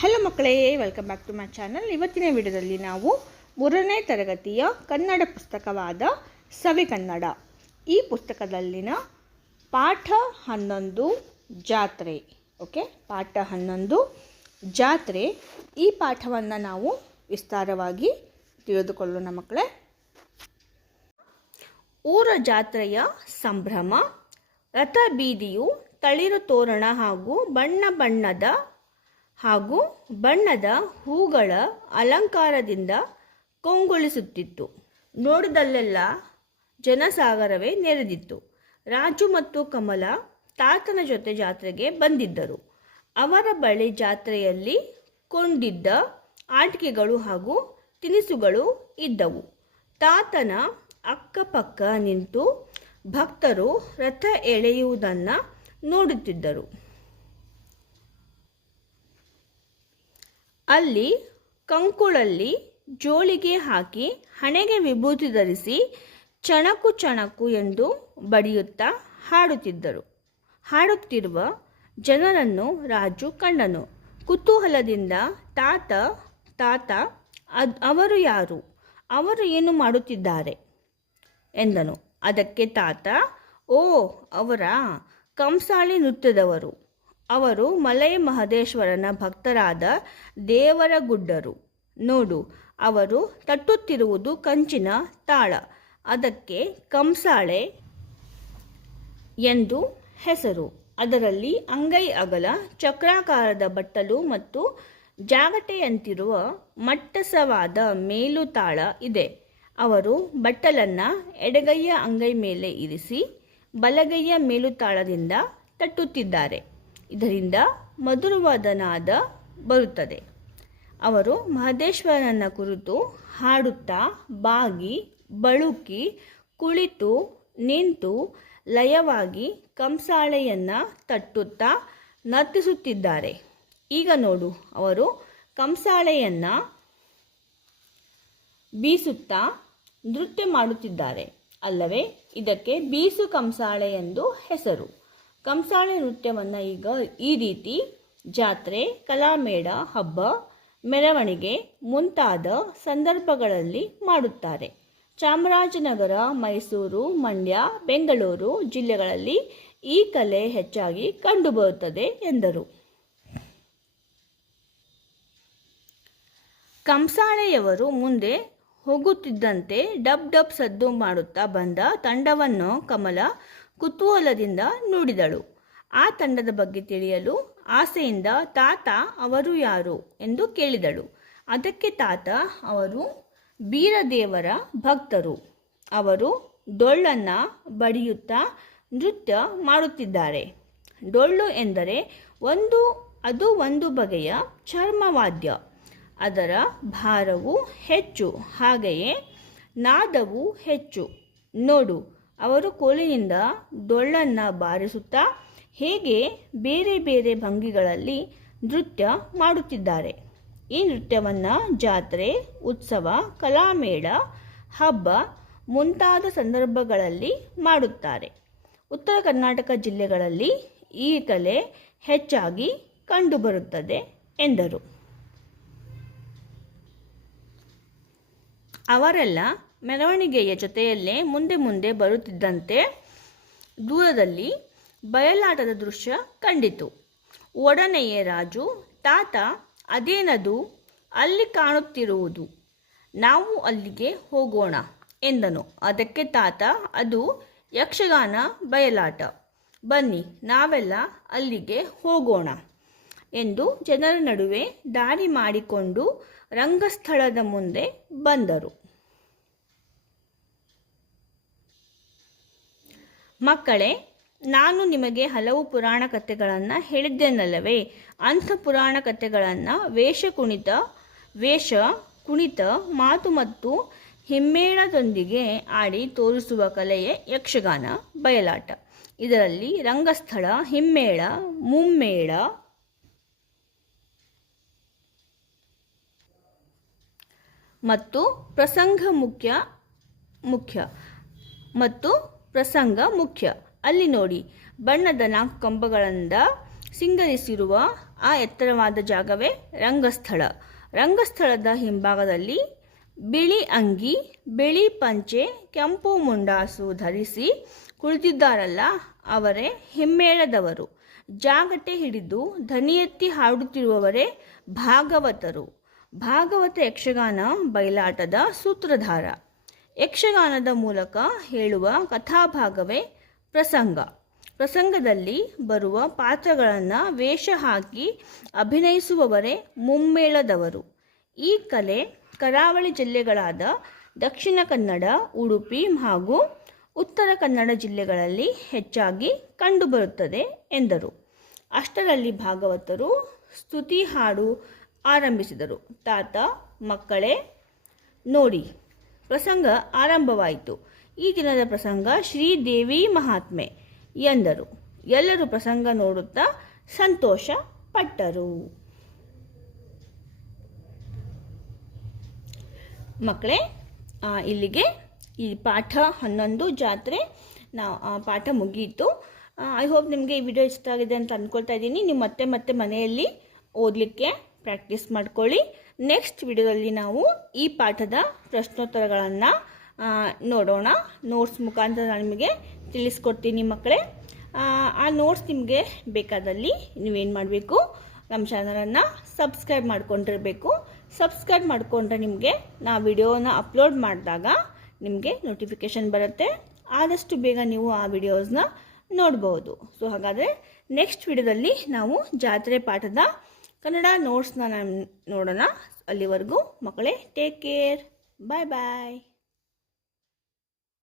Hello ಮಕ್ಕಳೇ welcome back to my channel ಇವತ್ತಿನ ವಿಡಿಯೋದಲ್ಲಿ ನಾವು ಮೂರನೇ ತರಗತಿಯ ಕನ್ನಡ ಪುಸ್ತಕವಾದ ಸವಿ ಕನ್ನಡ. ಈ ಪುಸ್ತಕದಲ್ಲಿನ ಪಾಠ ಹನ್ನೊಂದು ಜಾತ್ರೆ ಓಕೆ ಪಾಠ ಹನ್ನೊಂದು ಜಾತ್ರೆ. ಈ ಪಾಠವನ್ನು ನಾವು ವಿಸ್ತಾರವಾಗಿ ತಿಳಿದುಕೊಳ್ಳೋಣ ಮಕ್ಕಳೇ. ಊರ ಜಾತ್ರೆಯ ಸಂಭ್ರಮ, ರಥ ಬೀದಿಯು ತಳಿರು ತೋರಣ ಹಾಗೂ ಬಣ್ಣ ಬಣ್ಣದ ಹಾಗೂ ಬಣ್ಣದ ಹೂಗಳ ಅಲಂಕಾರದಿಂದ ಕೊಂಗೊಳಿಸುತ್ತಿತ್ತು. ನೋಡಿದಲ್ಲೆಲ್ಲ ಜನಸಾಗರವೇ ನೆರೆದಿತ್ತು. ರಾಜು ಮತ್ತು ಕಮಲ ತಾತನ ಜೊತೆ ಜಾತ್ರೆಗೆ ಬಂದಿದ್ದರು. ಅವರ ಬಳಿ ಜಾತ್ರೆಯಲ್ಲಿ ಕೊಂಡಿದ್ದ ಆಟಿಕೆಗಳು ಹಾಗೂ ತಿನಿಸುಗಳು ಇದ್ದವು. ತಾತನ ಅಕ್ಕಪಕ್ಕ ನಿಂತು ಭಕ್ತರು ರಥ ಎಳೆಯುವುದನ್ನು ನೋಡುತ್ತಿದ್ದರು. ಅಲ್ಲಿ ಕಂಕುಳಲ್ಲಿ ಜೋಳಿಗೆ ಹಾಕಿ ಹಣೆಗೆ ವಿಭೂತಿ ಧರಿಸಿ ಚಣಕು ಚಣಕು ಎಂದು ಬಡಿಯುತ್ತಾ ಹಾಡುತ್ತಿದ್ದರು. ಹಾಡುತ್ತಿರುವ ಜನರನ್ನು ರಾಜು ಕಂಡನು. ಕುತೂಹಲದಿಂದ ತಾತ ತಾತ, ಅದ್, ಅವರು ಯಾರು? ಅವರು ಏನು ಮಾಡುತ್ತಿದ್ದಾರೆ? ಎಂದನು. ಅದಕ್ಕೆ ತಾತ, ಓ, ಅವರ ಕಂಸಾಳಿ ನೃತ್ಯದವರು. ಅವರು ಮಲೈ ಮಹದೇಶ್ವರನ ಭಕ್ತರಾದ ದೇವರ ಗುಡ್ಡರು ನೋಡು, ಅವರು ತಟ್ಟುತ್ತಿರುವುದು ಕಂಚಿನ ತಾಳ, ಅದಕ್ಕೆ ಕಂಸಾಳೆ ಎಂದು ಹೆಸರು. ಅದರಲ್ಲಿ ಅಂಗೈ ಅಗಲ, ಚಕ್ರಾಕಾರದ ಬಟ್ಟಲು ಮತ್ತು ಜಾಗಟೆಯಂತಿರುವ ಮಟ್ಟಸವಾದ ಮೇಲು ತಾಳ ಇದೆ. ಅವರು ಬಟ್ಟಲನ್ನು ಎಡಗೈಯ ಅಂಗೈ ಮೇಲೆ ಇರಿಸಿ ಬಲಗೈಯ ಮೇಲುತಾಳದಿಂದ ತಟ್ಟುತ್ತಿದ್ದಾರೆ. ಇದರಿಂದ ಮಧುರವಾದ ನಾದ ಬರುತ್ತದೆ. ಅವರು ಮಹದೇಶ್ವರನ ಕುರಿತು ಹಾಡುತ್ತಾ ಬಾಗಿ, ಬಳುಕಿ, ಕುಳಿತು, ನಿಂತು ಲಯವಾಗಿ ಕಂಸಾಳೆಯನ್ನು ತಟ್ಟುತ್ತಾ ನರ್ತಿಸುತ್ತಿದ್ದಾರೆ. ಈಗ ನೋಡು, ಅವರು ಕಂಸಾಳೆಯನ್ನು ಬೀಸುತ್ತಾ ನೃತ್ಯ ಮಾಡುತ್ತಿದ್ದಾರೆ. ಅಲ್ಲವೇ, ಇದಕ್ಕೆ ಬೀಸು ಕಂಸಾಳೆ ಎಂದು ಹೆಸರು. ಕಂಸಾಳೆ ನೃತ್ಯವನ್ನು ಈಗ ಈ ರೀತಿ ಜಾತ್ರೆ, ಕಲಾಮೇಳ, ಹಬ್ಬ, ಮೆರವಣಿಗೆ ಮುಂತಾದ ಸಂದರ್ಭಗಳಲ್ಲಿ ಮಾಡುತ್ತಾರೆ. ಚಾಮರಾಜನಗರ, ಮೈಸೂರು, ಮಂಡ್ಯ, ಬೆಂಗಳೂರು ಜಿಲ್ಲೆಗಳಲ್ಲಿ ಈ ಕಲೆ ಹೆಚ್ಚಾಗಿ ಕಂಡುಬರುತ್ತದೆ ಎಂದರು. ಕಂಸಾಳೆಯವರು ಮುಂದೆ ಹೋಗುತ್ತಿದ್ದಂತೆ ಡಬ್ ಡಬ್ ಸದ್ದು ಮಾಡುತ್ತಾ ಬಂದ ತಂಡವನ್ನು ಕಮಲ ಕುತೂಹಲದಿಂದ ನೋಡಿದಳು. ಆ ತಂಡದ ಬಗ್ಗೆ ತಿಳಿಯಲು ಆಸೆಯಿಂದ ತಾತ, ಅವರು ಯಾರು? ಎಂದು ಕೇಳಿದಳು. ಅದಕ್ಕೆ ತಾತ, ಅವರು ಬೀರದೇವರ ಭಕ್ತರು. ಅವರು ಡೊಳ್ಳನ್ನು ಬಡಿಯುತ್ತಾ ನೃತ್ಯ ಮಾಡುತ್ತಿದ್ದಾರೆ. ಡೊಳ್ಳು ಎಂದರೆ ಒಂದು, ಅದು ಒಂದು ಬಗೆಯ ಚರ್ಮವಾದ್ಯ. ಅದರ ಭಾರವು ಹೆಚ್ಚು, ಹಾಗೆಯೇ ನಾದವು ಹೆಚ್ಚು. ನೋಡು ಅವರು ಕೋಲಿನಿಂದ ಡೊಳ್ಳನ್ನು ಬಾರಿಸುತ್ತಾ ಹೇಗೆ ಬೇರೆ ಬೇರೆ ಭಂಗಿಗಳಲ್ಲಿ ನೃತ್ಯ ಮಾಡುತ್ತಿದ್ದಾರೆ. ಈ ನೃತ್ಯವನ್ನು ಜಾತ್ರೆ, ಉತ್ಸವ, ಕಲಾಮೇಳ, ಹಬ್ಬ ಮುಂತಾದ ಸಂದರ್ಭಗಳಲ್ಲಿ ಮಾಡುತ್ತಾರೆ. ಉತ್ತರ ಕರ್ನಾಟಕ ಜಿಲ್ಲೆಗಳಲ್ಲಿ ಈ ಕಲೆ ಹೆಚ್ಚಾಗಿ ಕಂಡುಬರುತ್ತದೆ ಎಂದರು. ಅವರೆಲ್ಲ ಮೆರವಣಿಗೆಯ ಜೊತೆಯಲ್ಲೇ ಮುಂದೆ ಮುಂದೆ ಬರುತ್ತಿದ್ದಂತೆ ದೂರದಲ್ಲಿ ಬಯಲಾಟದ ದೃಶ್ಯ ಕಂಡಿತು. ಒಡನೆಯೇ ರಾಜು, ತಾತ, ಅದೇನದು? ಅಲ್ಲಿ ಕಾಣುತ್ತಿರುವುದು. ನಾವು ಅಲ್ಲಿಗೆ ಹೋಗೋಣ ಎಂದನು. ಅದಕ್ಕೆ ತಾತ, ಅದು ಯಕ್ಷಗಾನ ಬಯಲಾಟ. ಬನ್ನಿ, ನಾವೆಲ್ಲ ಅಲ್ಲಿಗೆ ಹೋಗೋಣ ಎಂದು ಜನರ ನಡುವೆ ದಾರಿ ಮಾಡಿಕೊಂಡು ರಂಗಸ್ಥಳದ ಮುಂದೆ ಬಂದರು. ಮಕ್ಕಳೇ, ನಾನು ನಿಮಗೆ ಹಲವು ಪುರಾಣ ಕಥೆಗಳನ್ನು ಹೇಳಿದ್ದೇನಲ್ಲವೇ? ಅಂಥ ಪುರಾಣ ಕಥೆಗಳನ್ನು ವೇಷ ಕುಣಿತ ವೇಷ ಕುಣಿತ, ಮಾತು ಮತ್ತು ಹಿಮ್ಮೇಳದೊಂದಿಗೆ ಆಡಿ ತೋರಿಸುವ ಕಲೆಯೇ ಯಕ್ಷಗಾನ, ಬಯಲಾಟ. ಇದರಲ್ಲಿ ರಂಗಸ್ಥಳ, ಹಿಮ್ಮೇಳ, ಮುಮ್ಮೇಳ, ಮತ್ತು ಪ್ರಸಂಗ ಮುಖ್ಯ ಮುಖ್ಯ ಮತ್ತು ಪ್ರಸಂಗ ಮುಖ್ಯ. ಅಲ್ಲಿ ನೋಡಿ, ಬಣ್ಣದ ನಾಲ್ಕು ಕಂಬಗಳಿಂದ ಸಿಂಗರಿಸಿರುವ ಆ ಎತ್ತರವಾದ ಜಾಗವೇ ರಂಗಸ್ಥಳ. ರಂಗಸ್ಥಳದ ಹಿಂಭಾಗದಲ್ಲಿ ಬಿಳಿ ಅಂಗಿ, ಬಿಳಿ ಪಂಚೆ, ಕೆಂಪು ಮುಂಡಾಸು ಧರಿಸಿ ಕುಳಿತಿದ್ದಾರಲ್ಲ ಅವರೇ ಹಿಮ್ಮೇಳದವರು. ಜಾಗಟೆ ಹಿಡಿದು ಧನಿಯೆತ್ತಿ ಹಾಡುತ್ತಿರುವವರೇ ಭಾಗವತರು. ಭಾಗವತ ಯಕ್ಷಗಾನ ಬಯಲಾಟದ ಸೂತ್ರಧಾರ. ಯಕ್ಷಗಾನದ ಮೂಲಕ ಹೇಳುವ ಕಥಾಭಾಗವೇ ಪ್ರಸಂಗ. ಪ್ರಸಂಗದಲ್ಲಿ ಬರುವ ಪಾತ್ರಗಳನ್ನು ವೇಷ ಹಾಕಿ ಅಭಿನಯಿಸುವವರೇ ಮುಮ್ಮೇಳದವರು. ಈ ಕಲೆ ಕರಾವಳಿ ಜಿಲ್ಲೆಗಳಾದ ದಕ್ಷಿಣ ಕನ್ನಡ, ಉಡುಪಿ ಹಾಗೂ ಉತ್ತರ ಕನ್ನಡ ಜಿಲ್ಲೆಗಳಲ್ಲಿ ಹೆಚ್ಚಾಗಿ ಕಂಡುಬರುತ್ತದೆ ಎಂದರು. ಅಷ್ಟರಲ್ಲಿ ಭಾಗವತರು ಸ್ತುತಿ ಹಾಡು ಆರಂಭಿಸಿದರು. ತಾತ, ಮಕ್ಕಳೇ, ನೋಡಿ. ಪ್ರಸಂಗ ಆರಂಭವಾಯಿತು. ಈ ದಿನದ ಪ್ರಸಂಗ ಶ್ರೀದೇವಿ ಮಹಾತ್ಮೆ ಎಂದರು. ಎಲ್ಲರೂ ಪ್ರಸಂಗ ನೋಡುತ್ತಾ ಸಂತೋಷ ಪಟ್ಟರು. ಮಕ್ಕಳೇ ಇಲ್ಲಿಗೆ ಈ ಪಾಠ ಹನ್ನೊಂದು ಜಾತ್ರೆ ನಾವು ಪಾಠ ಮುಗಿಯಿತು ಐ ಹೋಪ್ ನಿಮಗೆ ಈ ವಿಡಿಯೋ ಇಷ್ಟ ಆಗಿದೆ ಅಂತ ಅಂದ್ಕೊಳ್ತಾ ಇದ್ದೀನಿ. ನೀವು ಮತ್ತೆ ಮತ್ತೆ ಮನೆಯಲ್ಲಿ ಓದಲಿಕ್ಕೆ ಪ್ರಾಕ್ಟೀಸ್ ಮಾಡ್ಕೊಳ್ಳಿ. ನೆಕ್ಸ್ಟ್ ವಿಡಿಯೋದಲ್ಲಿ ನಾವು ಈ ಪಾಠದ ಪ್ರಶ್ನೋತ್ತರಗಳನ್ನು ನೋಡೋಣ. ನೋಟ್ಸ್ ಮುಖಾಂತರ ನಾನು ನಿಮಗೆ ತಿಳಿಸ್ಕೊಡ್ತೀನಿ ಮಕ್ಕಳೇ. ಆ, ನೋಟ್ಸ್ ನಿಮಗೆ ಬೇಕಾದಲ್ಲಿ ನೀವೇನು ಮಾಡಬೇಕು? ನಮ್ಮ ಚಾನಲನ್ನು ಸಬ್ಸ್ಕ್ರೈಬ್ ಮಾಡ್ಕೊಂಡಿರಬೇಕು. ಸಬ್ಸ್ಕ್ರೈಬ್ ಮಾಡಿಕೊಂಡ್ರೆ ನಿಮಗೆ ನಾ ವಿಡಿಯೋನ ಅಪ್ಲೋಡ್ ಮಾಡಿದಾಗ ನಿಮಗೆ ನೋಟಿಫಿಕೇಷನ್ ಬರುತ್ತೆ. ಆದಷ್ಟು ಬೇಗ ನೀವು ಆ ವಿಡಿಯೋಸ್ನ ನೋಡ್ಬೋದು. ಸೊ ಹಾಗಾದರೆ ನೆಕ್ಸ್ಟ್ ವಿಡಿಯೋದಲ್ಲಿ ನಾವು ಜಾತ್ರೆ ಪಾಠದ ಕನ್ನಡ ನೋಟ್ಸ್ನ ನೋಡೋಣ ಅಲ್ಲಿವರೆಗೂ ಮಕ್ಕಳೇ ಟೇಕ್ ಕೇರ್ ಬಾಯ್ ಬಾಯ್